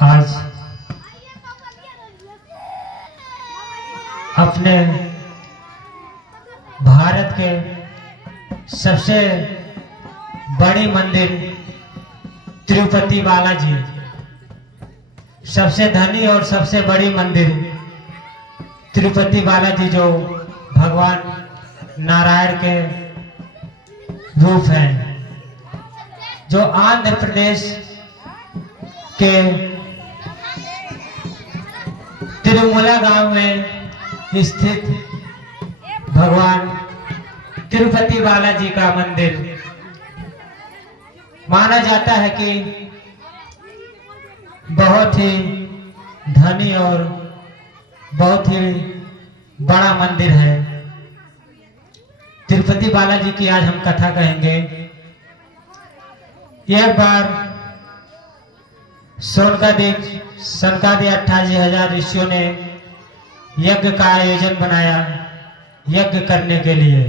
आज अपने भारत के सबसे बड़ी मंदिर तिरुपति बालाजी, सबसे धनी और सबसे बड़ी मंदिर तिरुपति बालाजी जो भगवान नारायण के रूप हैं, जो आंध्र प्रदेश के तिरुमला गांव में स्थित भगवान तिरुपति बालाजी का मंदिर माना जाता है कि बहुत ही धनी और बहुत ही बड़ा मंदिर है। तिरुपति बालाजी की आज हम कथा कहेंगे। एक बार सनकादिक 88,000 ऋषियों ने यज्ञ का आयोजन बनाया यज्ञ करने के लिए।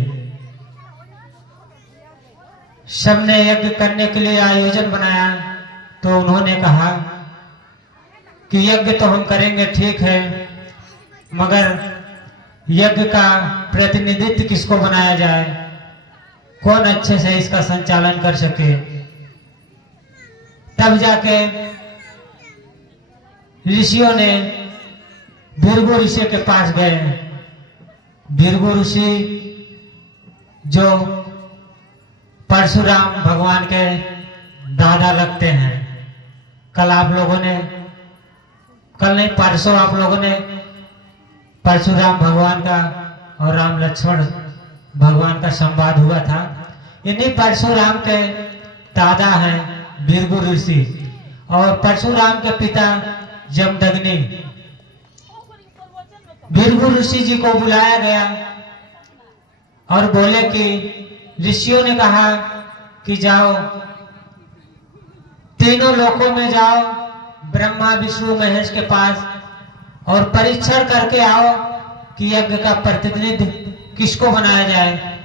सबने यज्ञ करने के लिए आयोजन बनाया तो उन्होंने कहा कि यज्ञ तो हम करेंगे, ठीक है, मगर यज्ञ का प्रतिनिधित्व किसको बनाया जाए, कौन अच्छे से इसका संचालन कर सके। तब जाके ऋषियों ने भृगु ऋषि के पास गए। भृगु ऋषि जो परशुराम भगवान के दादा लगते हैं। कल नहीं परसों आप लोगों ने परशुराम भगवान का और राम लक्ष्मण भगवान का संवाद हुआ था। इन्हीं परशुराम के दादा हैं भृगु ऋषि, और परशुराम के पिता जमदग्नि। भृगु ऋषि जी को बुलाया गया और बोले कि ऋषियों ने कहा कि जाओ, तीनों लोकों में जाओ, ब्रह्मा विष्णु महेश के पास, और परीक्षण करके आओ कि यज्ञ का प्रतिनिधि किसको बनाया जाए,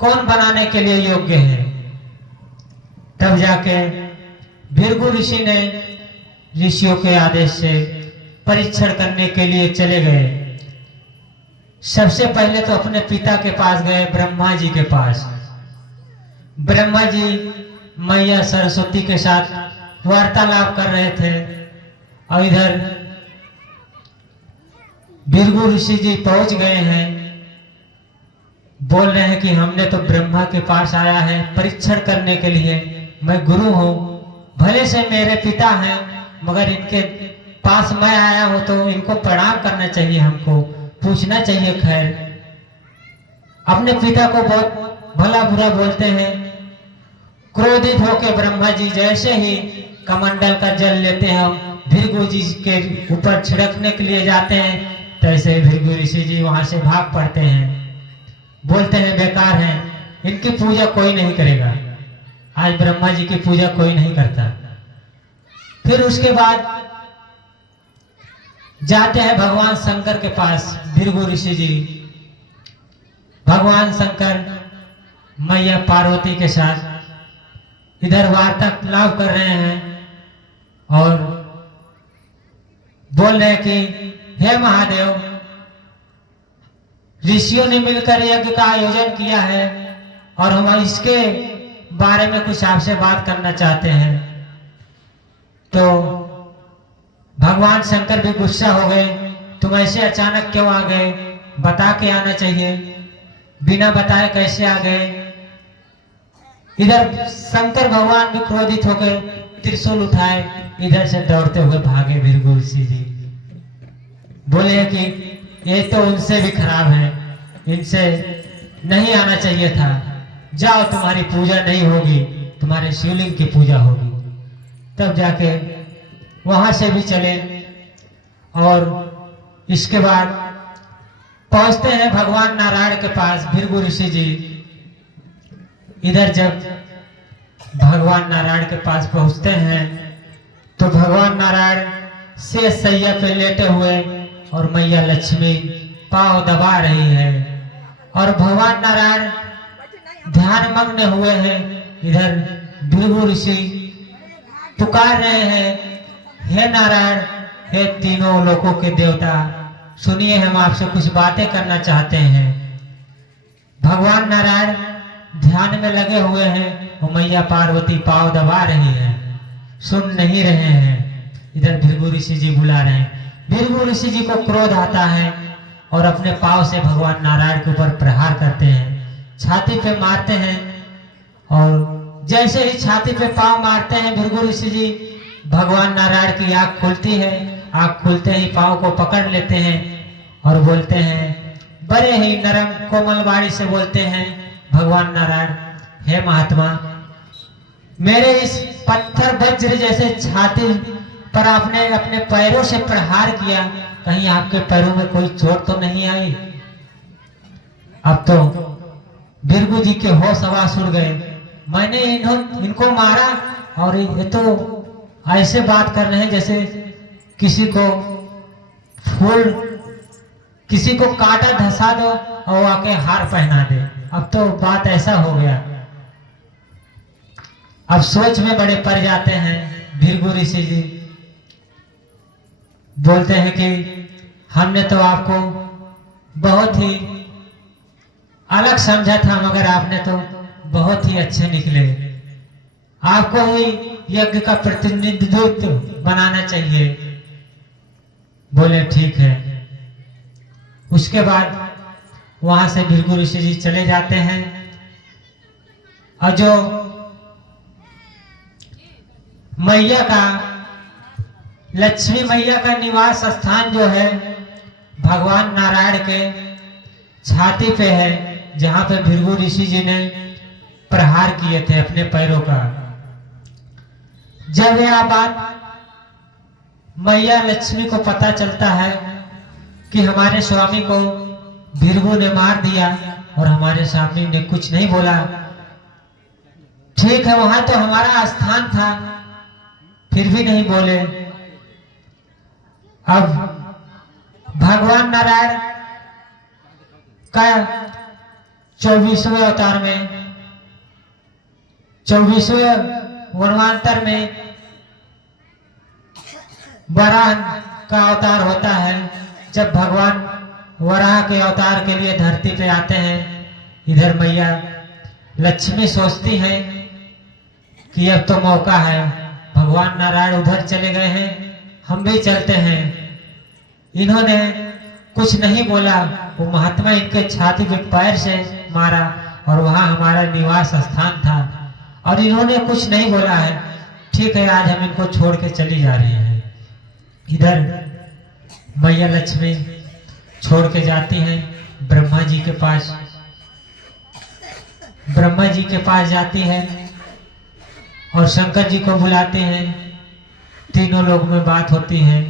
कौन बनाने के लिए योग्य है। तब जाके भृगु ऋषि ने ऋषियों के आदेश से परीक्षण करने के लिए चले गए। सबसे पहले तो अपने पिता के पास गए, ब्रह्मा जी के पास। ब्रह्मा जी मैया सरस्वती के साथ वार्तालाप कर रहे थे और इधर भृगु ऋषि जी पहुंच गए हैं। बोल रहे हैं कि हमने तो ब्रह्मा के पास आया है परीक्षण करने के लिए, मैं गुरु हूं, भले से मेरे पिता हैं, मगर इनके पास मैं आया हूं तो इनको प्रणाम करना चाहिए, हमको पूछना चाहिए। खैर, अपने पिता को बहुत भला बुरा बोलते हैं। क्रोधित होकर ब्रह्मा जी जैसे ही कमंडल का जल लेते हैं, भृगु जी के ऊपर छिड़कने के लिए जाते हैं, तैसे भृगु ऋषि जी वहां से भाग पड़ते हैं। बोलते हैं बेकार हैं, इनकी पूजा कोई नहीं करेगा। आज ब्रह्मा जी की पूजा कोई नहीं करता। फिर उसके बाद जाते हैं भगवान शंकर के पास भृगु ऋषि जी। भगवान शंकर मैया पार्वती के साथ इधर वार्तालाप कर रहे हैं और बोल रहे हैं कि हे महादेव, ऋषियों ने मिलकर यज्ञ का आयोजन किया है और हम इसके बारे में कुछ आपसे बात करना चाहते हैं। तो भगवान शंकर भी गुस्सा हो गए, तुम ऐसे अचानक क्यों आ गए, बता के आना चाहिए, बिना बताए कैसे आ गए। इधर शंकर भगवान भी क्रोधित होकर त्रिशूल उठाए, इधर से दौड़ते हुए भागे भृगु ऋषि जी। बोले कि ये तो उनसे भी खराब है, इनसे नहीं आना चाहिए था, जाओ, तुम्हारी पूजा नहीं होगी, तुम्हारे शिवलिंग की पूजा होगी। तब जाके वहां से भी चले और इसके बाद पहुंचते हैं भगवान नारायण के पास भृगु ऋषि जी। इधर जब भगवान नारायण के पास पहुंचते हैं तो भगवान नारायण से सैया पे लेटे हुए और मैया लक्ष्मी पांव दबा रही है और भगवान नारायण ध्यान मग्न हुए हैं। इधर भृगु ऋषि पुकार रहे हैं, हे नारायण, हे तीनों लोकों के देवता, सुनिए हम आपसे कुछ बातें करना चाहते हैं। भगवान नारायण ध्यान में लगे हुए हैं और मैया पार्वती पाँव दबा रही हैं, सुन नहीं रहे हैं। इधर भृगु ऋषि जी बुला रहे हैं। भृगु ऋषि जी को क्रोध आता है और अपने पाँव से भगवान नारायण के ऊपर प्रहार करते हैं, छाती पे मारते हैं। और जैसे ही छाती पे पाँव मारते हैं भृगु ऋषि जी, भगवान नारायण की आंख खुलती है। आंख खुलते ही पाँव को पकड़ लेते हैं और बोलते हैं, बड़े ही नरम कोमल वाणी से बोलते हैं भगवान नारायण, हे महात्मा, मेरे इस पत्थर वज्र जैसे छाती पर आपने अपने पैरों से प्रहार किया, कहीं आपके पैरों में कोई चोट तो नहीं आई? अब तो भृगु जी के होश हवास उड़ गए। मैंने इनको मारा और ये तो ऐसे बात कर रहे हैं जैसे किसी को फूल, किसी को कांटा धंसा दो और आके हार पहना दे। अब तो बात ऐसा हो गया। अब सोच में बड़े पड़ जाते हैं भृगु ऋषि जी। बोलते हैं कि हमने तो आपको बहुत ही अलग समझा था, मगर आपने तो बहुत ही अच्छे निकले। आपको ही यज्ञ का प्रतिनिधित्व बनाना चाहिए। बोले ठीक है। उसके बाद वहां से भृगु ऋषि जी चले जाते हैं और जो मैया का, लक्ष्मी मैया का निवास स्थान जो है भगवान नारायण के छाती पे है, जहां पे भृगु ऋषि जी ने प्रहार किए थे अपने पैरों का। जब यह बात मैया लक्ष्मी को पता चलता है कि हमारे स्वामी को भृगु ने मार दिया और हमारे स्वामी ने कुछ नहीं बोला, ठीक है वहां तो हमारा स्थान था, फिर भी नहीं बोले। अब भगवान नारायण का 24वें अवतार में, 24वें वर्मांतर में वराह का अवतार होता है। जब भगवान वराह के अवतार के लिए धरती पे आते हैं, इधर मैया लक्ष्मी सोचती है कि अब तो मौका है, भगवान नारायण उधर चले गए हैं, हम भी चलते हैं। इन्होंने कुछ नहीं बोला, वो महात्मा इनके छाती पे पैर से मारा और वहां हमारा निवास स्थान था और इन्होंने कुछ नहीं बोला है, ठीक है आज हम इनको छोड़ के चली जा रहे हैं। इधर मैया लक्ष्मी छोड़ के जाती हैं ब्रह्मा जी के पास। ब्रह्मा जी के पास जाती है और शंकर जी को बुलाते हैं। तीनों लोग में बात होती है।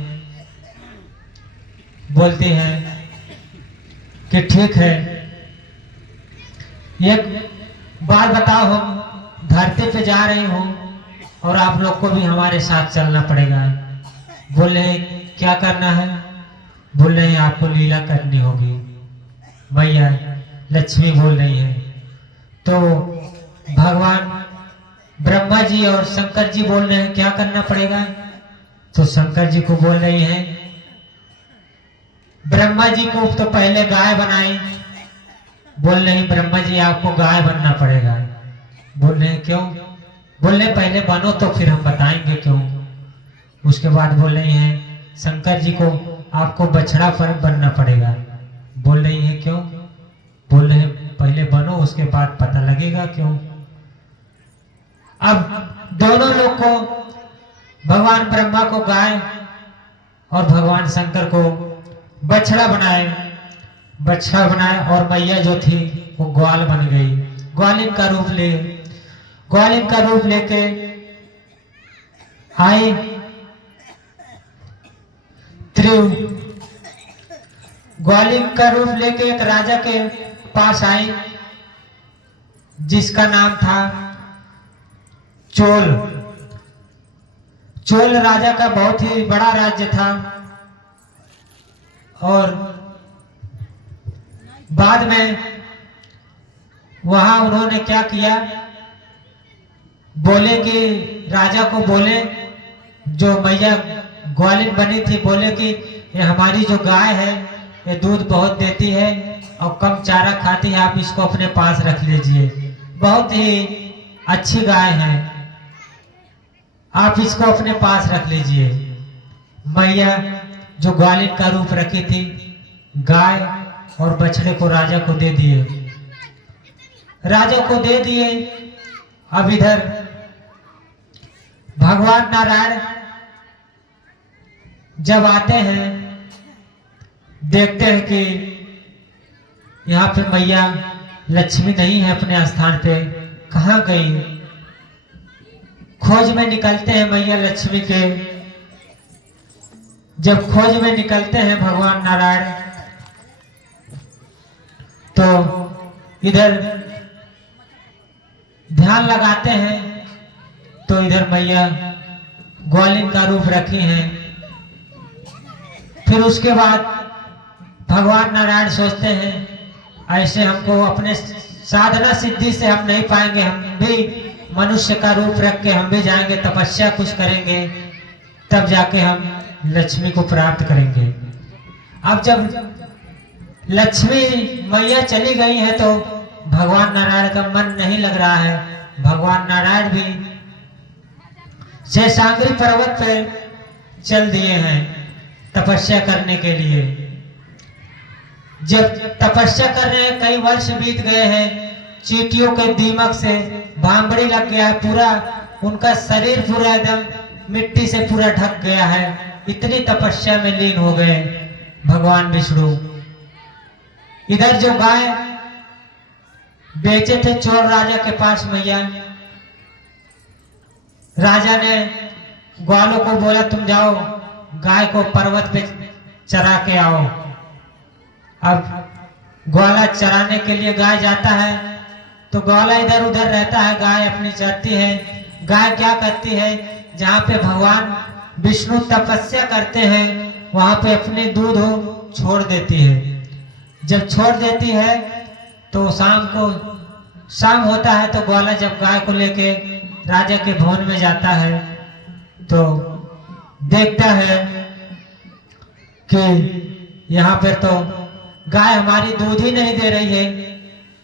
बोलते हैं कि ठीक है, एक बार बताओ, हम धरती पे जा रही हूँ और आप लोग को भी हमारे साथ चलना पड़ेगा। बोल रहे क्या करना है? बोल रहे हैं आपको लीला करनी होगी। मैया लक्ष्मी बोल रही है। तो भगवान ब्रह्मा जी और शंकर जी बोल रहे हैं क्या करना पड़ेगा? तो शंकर जी को बोल रही हैं, ब्रह्मा जी को तो पहले गाय बनाई। बोल रहे ब्रह्मा जी आपको गाय बनना पड़ेगा। बोल रहे क्यों? बोल रहे पहले बनो तो फिर हम बताएंगे क्यों। उसके बाद बोल रही हैं शंकर जी को आपको बछड़ा पर बनना पड़ेगा। बोल रही है क्यों? बोल रहे पहले बनो उसके बाद पता लगेगा क्यों। अब दोनों लोग को, भगवान ब्रह्मा को गाय और भगवान शंकर को बछड़ा बनाए। बछड़ा बनाए और मैया जो थी वो ग्वाल बन गई। ग्वालिन का रूप ले, ग्वालिन का रूप लेके आई त्रिव। ग्वालिन का रूप लेके एक राजा के पास आई जिसका नाम था चोल। चोल राजा का बहुत ही बड़ा राज्य था। और बाद में वहां उन्होंने क्या किया, बोले कि राजा को बोले जो मैया ग्वालिन बनी थी, बोले कि ये हमारी जो गाय है ये दूध बहुत देती है और कम चारा खाती है, आप इसको अपने पास रख लीजिए, बहुत ही अच्छी गाय है, आप इसको अपने पास रख लीजिए। मैया जो ग्वालिन का रूप रखी थी, गाय और बछड़े को राजा को दे दिए, राजा को दे दिए। अब इधर भगवान नारायण जब आते हैं, देखते हैं कि यहाँ पे मैया लक्ष्मी नहीं है अपने स्थान पे, कहाँ गई। खोज में निकलते हैं मैया लक्ष्मी के। जब खोज में निकलते हैं भगवान नारायण, तो इधर ध्यान लगाते हैं तो इधर मैया ग्वालिन का रूप रखी हैं। फिर उसके बाद भगवान नारायण सोचते हैं ऐसे हमको अपने साधना सिद्धि से हम नहीं पाएंगे, हम भी मनुष्य का रूप रख के हम भी जाएंगे, तपस्या कुछ करेंगे, तब जाके हम लक्ष्मी को प्राप्त करेंगे। अब जब लक्ष्मी मैया चली गई है तो भगवान नारायण का मन नहीं लग रहा है। भगवान नारायण भी शेषांगी पर्वत पे चल दिए हैं तपस्या करने के लिए। जब तपस्या कर रहे हैं, कई वर्ष बीत गए हैं, चींटियों के दीमक से भांबड़ी लग गया है, पूरा उनका शरीर पूरा एकदम मिट्टी से पूरा ढक गया है, इतनी तपस्या में लीन हो गए भगवान विष्णु। इधर जो गाय बेचे थे चोर राजा के पास मैया, राजा ने ग्वालों को बोला तुम जाओ गाय को पर्वत पे चरा के आओ। अब ग्वाला चराने के लिए गाय जाता है तो ग्वाला इधर उधर रहता है, गाय अपनी चरती है। गाय क्या करती है, जहाँ पे भगवान विष्णु तपस्या करते हैं वहां पे अपने दूध छोड़ देती है। जब छोड़ देती है तो शाम होता है तो ग्वाला जब गाय को लेके राजा के भवन में जाता है तो देखता है कि यहाँ पर तो गाय हमारी दूध ही नहीं दे रही है।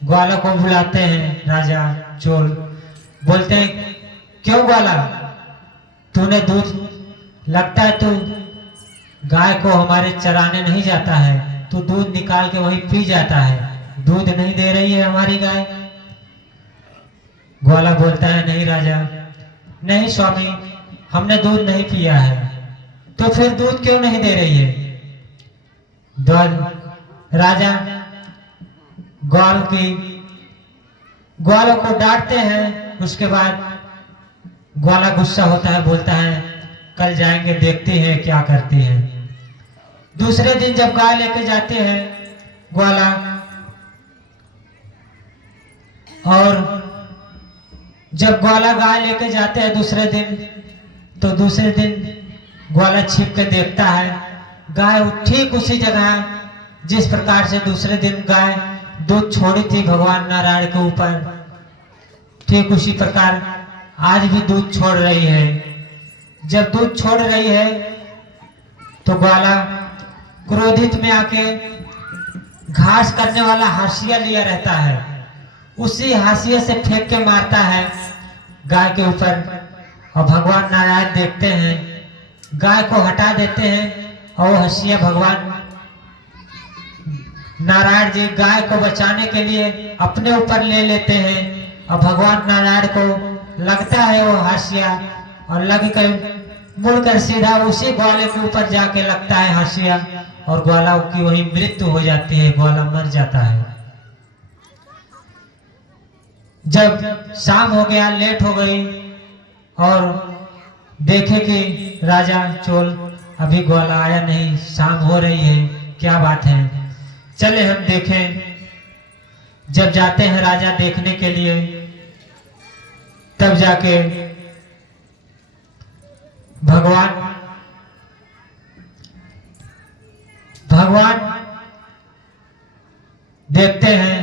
ग्वाला को बुलाते हैं राजा चोल, बोलते हैं क्यों ग्वाला, तूने दूध, लगता है तू गाय को हमारे चराने नहीं जाता है, तू दूध निकाल के वहीं पी जाता है, दूध नहीं दे रही है हमारी गाय। ग्वाला बोलता है नहीं राजा, नहीं स्वामी, हमने दूध नहीं पिया है। तो फिर दूध क्यों नहीं दे रही है? राजा ग्वालों को डांटते हैं। उसके बाद ग्वाला गुस्सा होता है, बोलता है कल जाएंगे, देखते हैं क्या करती है। दूसरे दिन जब गाय लेके जाते हैं ग्वाला, और जब ग्वाला गाय लेके जाते हैं दूसरे दिन, तो दूसरे दिन ग्वाला छिप के देखता है गाय ठीक उसी जगह जिस प्रकार से दूसरे दिन गाय दूध छोड़ी थी भगवान नारायण के ऊपर, ठीक उसी प्रकार आज भी दूध छोड़ रही है। जब दूध छोड़ रही है तो ग्वाला क्रोधित में आके घास करने वाला हाशिया लिया रहता है, उसी हाशिए से फेंक के मारता है गाय के ऊपर। और भगवान नारायण देखते हैं, गाय को हटा देते हैं और वो हाशिया भगवान नारायण जी गाय को बचाने के लिए अपने ऊपर ले लेते हैं। और भगवान नारायण को लगता है वो हाशिया, और लग कर मुड़कर सीधा उसी ग्वाले के ऊपर जाके लगता है हाशिया, और ग्वाला की वही मृत्यु हो जाती है, ग्वाला मर जाता है। जब शाम हो गया, लेट हो गई, और देखे कि राजा चोल अभी ग्वाला आया नहीं, शाम हो रही है, क्या बात है, चले हम देखें। जब जाते हैं राजा देखने के लिए, तब जाके भगवान देखते हैं,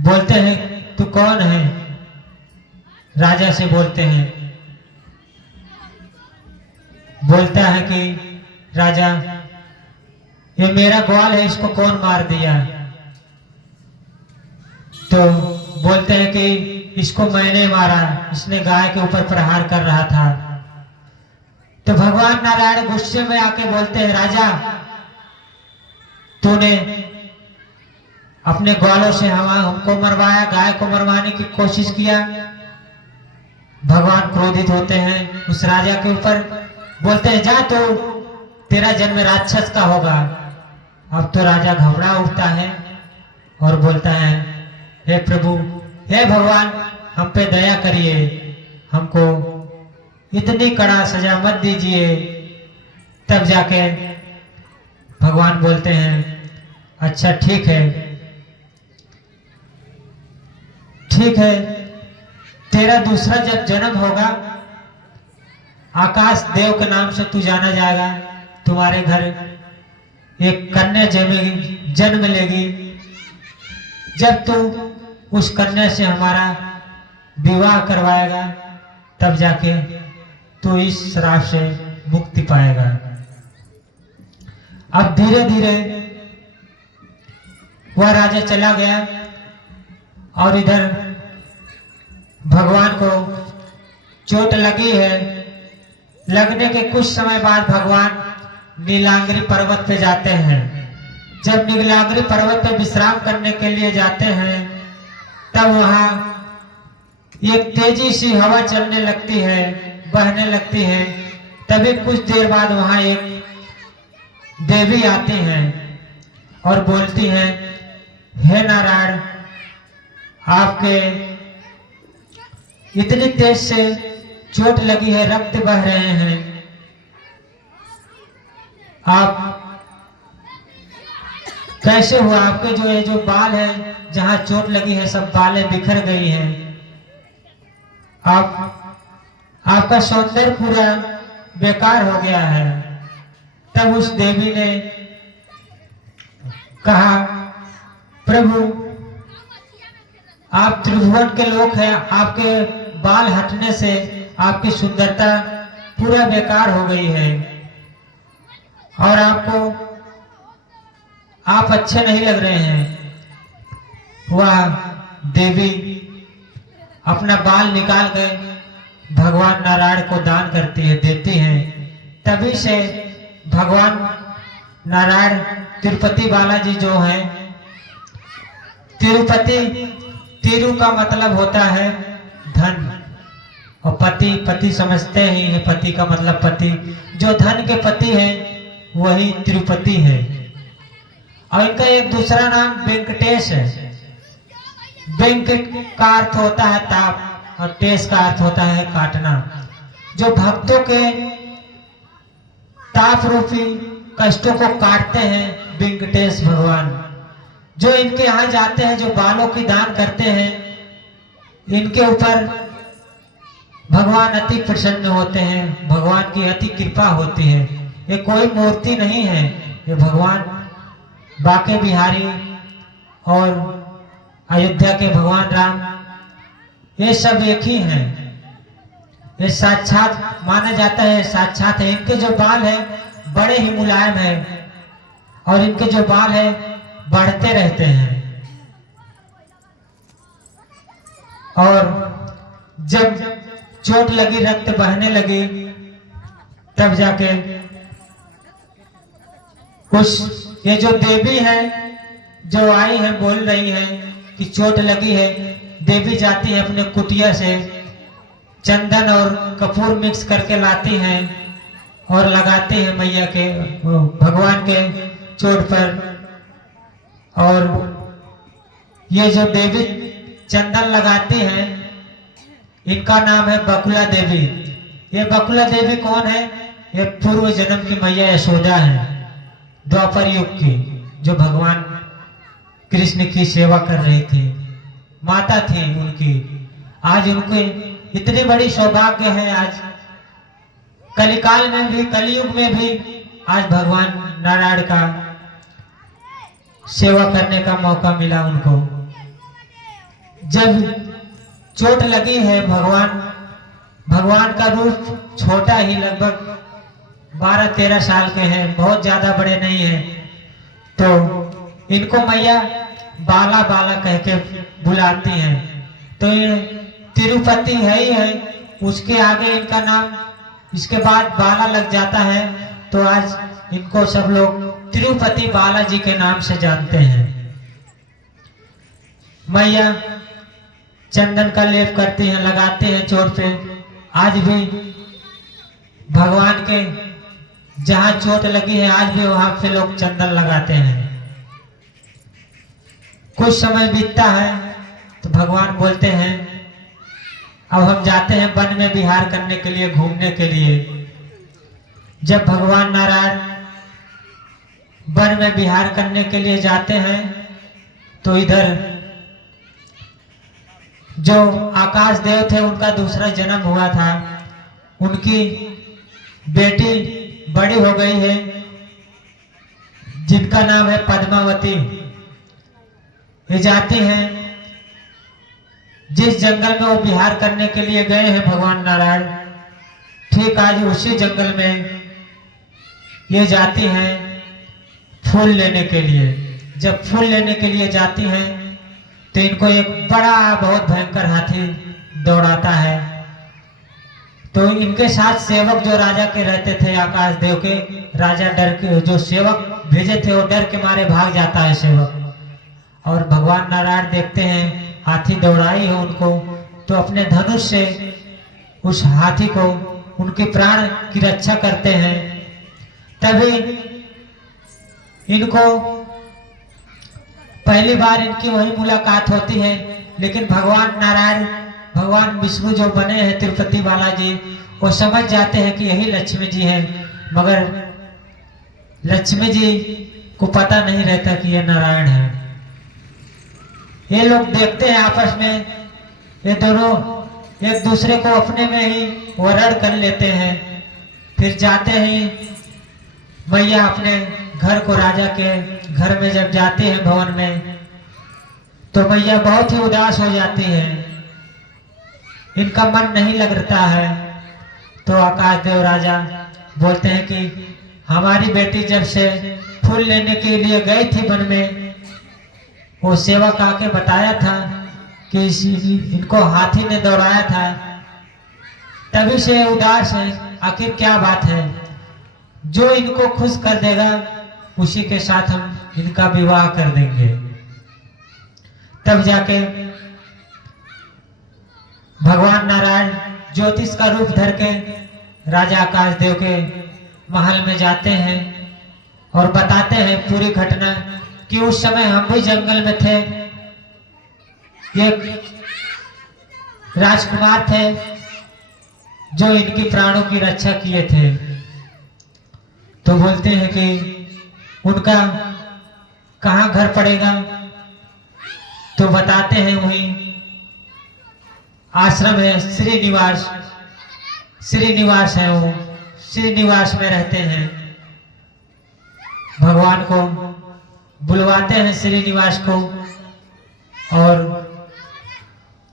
बोलते हैं तू कौन है, राजा से बोलते हैं। बोलता है कि राजा, ये मेरा ग्वाल है, इसको कौन मार दिया? तो बोलते हैं कि इसको मैंने मारा, इसने गाय के ऊपर प्रहार कर रहा था। तो भगवान नारायण गुस्से में आके बोलते हैं, राजा तूने अपने ग्वालों से हमको मरवाया, गाय को मरवाने की कोशिश किया। भगवान क्रोधित होते हैं उस राजा के ऊपर, बोलते हैं जा तो तेरा जन्म राक्षस का होगा। अब तो राजा घबरा उठता है और बोलता है, हे प्रभु, हे भगवान, हम पे दया करिए, हमको इतनी कड़ा सजा मत दीजिए। तब जाके भगवान बोलते हैं, अच्छा ठीक है, ठीक है, तेरा दूसरा जब जन्म होगा आकाश देव के नाम से तू जाना जाएगा। तुम्हारे घर एक कन्या जन्म लेगी। जब तू उस कन्या से हमारा विवाह करवाएगा तब जाके तू इस श्राप से मुक्ति पाएगा। अब धीरे धीरे वह राजा चला गया और इधर भगवान को चोट लगी है। लगने के कुछ समय बाद भगवान नीलांगरी पर्वत पे जाते हैं। जब नीलांगरी पर्वत पे विश्राम करने के लिए जाते हैं तब वहां एक तेजी सी हवा चलने लगती है, बहने लगती है। तभी कुछ देर बाद वहां एक देवी आती हैं और बोलती हैं, हे नारायण, आपके इतनी तेज से चोट लगी है, रक्त बह रहे हैं, आप कैसे हुआ? आपके जो बाल है, जहां चोट लगी है सब बालें बिखर गई हैं, आपका सौंदर्य पूरा बेकार हो गया है। तब उस देवी ने कहा, प्रभु आप त्रिभुवन के लोग हैं, आपके बाल हटने से आपकी सुंदरता पूरा बेकार हो गई है और आप अच्छे नहीं लग रहे हैं। वह देवी अपना बाल निकाल कर भगवान नारायण को दान करती है, देती है। तभी से भगवान नारायण तिरुपति बालाजी जो हैं, तिरु का मतलब होता है धन, और पति समझते ही है, पति का मतलब पति, जो धन के पति है वही तिरुपति है। और इनका एक दूसरा नाम वेंकटेश है। वेंकट का अर्थ होता है ताप और टेस का अर्थ होता है काटना। जो भक्तों के ताप रूपी कष्टों को काटते हैं वेंकटेश भगवान। जो इनके यहाँ जाते हैं, जो बालों की दान करते हैं, इनके ऊपर भगवान अति प्रसन्न होते हैं, भगवान की अति कृपा होती है। ये कोई मूर्ति नहीं है, ये भगवान बाके बिहारी और अयोध्या के भगवान राम, ये सब एक ही हैं। ये साक्षात माना जाता है, साक्षात है। इनके जो बाल है बड़े ही मुलायम है और इनके जो बाल है बढ़ते रहते हैं। और जब चोट लगी, रक्त बहने लगी, तब जाके कुछ ये जो देवी है जो आई है, बोल रही है कि चोट लगी है। देवी जाती है अपने कुटिया से चंदन और कपूर मिक्स करके लाती हैं और लगाती हैं मैया के, भगवान के चोट पर। और ये जो देवी चंदन लगाती हैं, इनका नाम है बकुला देवी। ये बकुला देवी कौन है? ये पूर्व जन्म की मैया यशोदा है, द्वापर युग की, जो भगवान कृष्ण की सेवा कर रही थी, माता थी उनकी। आज उनके इतनी बड़ी सौभाग्य है, आज कलिकाल में भी, कलयुग में भी आज भगवान नारायण का सेवा करने का मौका मिला उनको। जब चोट लगी है, भगवान का रूप छोटा ही, लगभग 12-13 साल के हैं, बहुत ज्यादा बड़े नहीं हैं। तो इनको मैया बाला बाला कह के बुलाती हैं। तो ये तिरुपति है ही है, उसके आगे इनका नाम इसके बाद बाला लग जाता है। तो आज इनको सब लोग तिरुपति बालाजी के नाम से जानते हैं। मैया चंदन का लेप करती हैं, लगाते हैं चोट पे। आज भी भगवान के जहां चोट लगी है, आज भी वहां पे लोग चंदन लगाते हैं। कुछ समय बीतता है तो भगवान बोलते हैं अब हम जाते हैं वन में विहार करने के लिए, घूमने के लिए। जब भगवान नारायण वन में विहार करने के लिए जाते हैं तो इधर जो आकाश देव थे उनका दूसरा जन्म हुआ था, उनकी बेटी बड़ी हो गई है जिनका नाम है पद्मावती। ये जाती हैं जिस जंगल में वो विहार करने के लिए गए हैं भगवान नारायण, ठीक आज उसी जंगल में ये जाती हैं फूल लेने के लिए। जब फूल लेने के लिए जाती हैं तो इनको एक बड़ा बहुत भयंकर हाथी दौड़ाता है। तो इनके साथ सेवक जो राजा के रहते थे, आकाश देव के, राजा डर के, जो सेवक भेजे थे वो डर के मारे भाग जाता है सेवक। और भगवान नारायण देखते हैं हाथी दौड़ाई है उनको, तो अपने धनुष से उस हाथी को, उनके प्राण की रक्षा करते हैं। तभी इनको पहली बार इनकी वही मुलाकात होती है। लेकिन भगवान नारायण, भगवान विष्णु जो बने हैं तिरुपति बालाजी, वो समझ जाते हैं कि यही लक्ष्मी जी हैं। मगर लक्ष्मी जी को पता नहीं रहता कि ये नारायण है। ये लोग देखते हैं आपस में, ये दोनों एक दूसरे को अपने में ही वरण कर लेते हैं। फिर जाते ही मैया अपने घर को, राजा के घर में जब जाती है भवन में, तो मैया बहुत ही उदास हो जाती है, इनका मन नहीं लगता है। तो आकाश देव राजा बोलते हैं कि हमारी बेटी जब से फूल लेने के लिए गई थी वन में, वो सेवक आके बताया था कि इनको हाथी ने दौड़ाया था, तभी से उदास है। आखिर क्या बात है? जो इनको खुश कर देगा उसी के साथ हम इनका विवाह कर देंगे। तब जाके भगवान नारायण ज्योतिष का रूप धर के राजा आकाश देव के महल में जाते हैं और बताते हैं पूरी घटना कि उस समय हम भी जंगल में थे, एक राजकुमार थे जो इनकी प्राणों की रक्षा किए थे। तो बोलते हैं कि उनका कहाँ घर पड़ेगा, तो बताते हैं वही आश्रम है श्रीनिवास, श्रीनिवास है वो, श्रीनिवास में रहते हैं। भगवान को बुलवाते हैं श्रीनिवास को और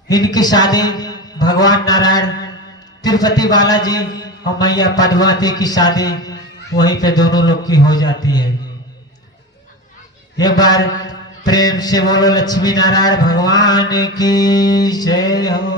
इनकी शादी भगवान नारायण तिरुपति बालाजी और मैया पद्मावती की शादी वहीं पे दोनों लोग की हो जाती है। एक बार प्रेम से बोलो लक्ष्मी नारायण भगवान की जय हो।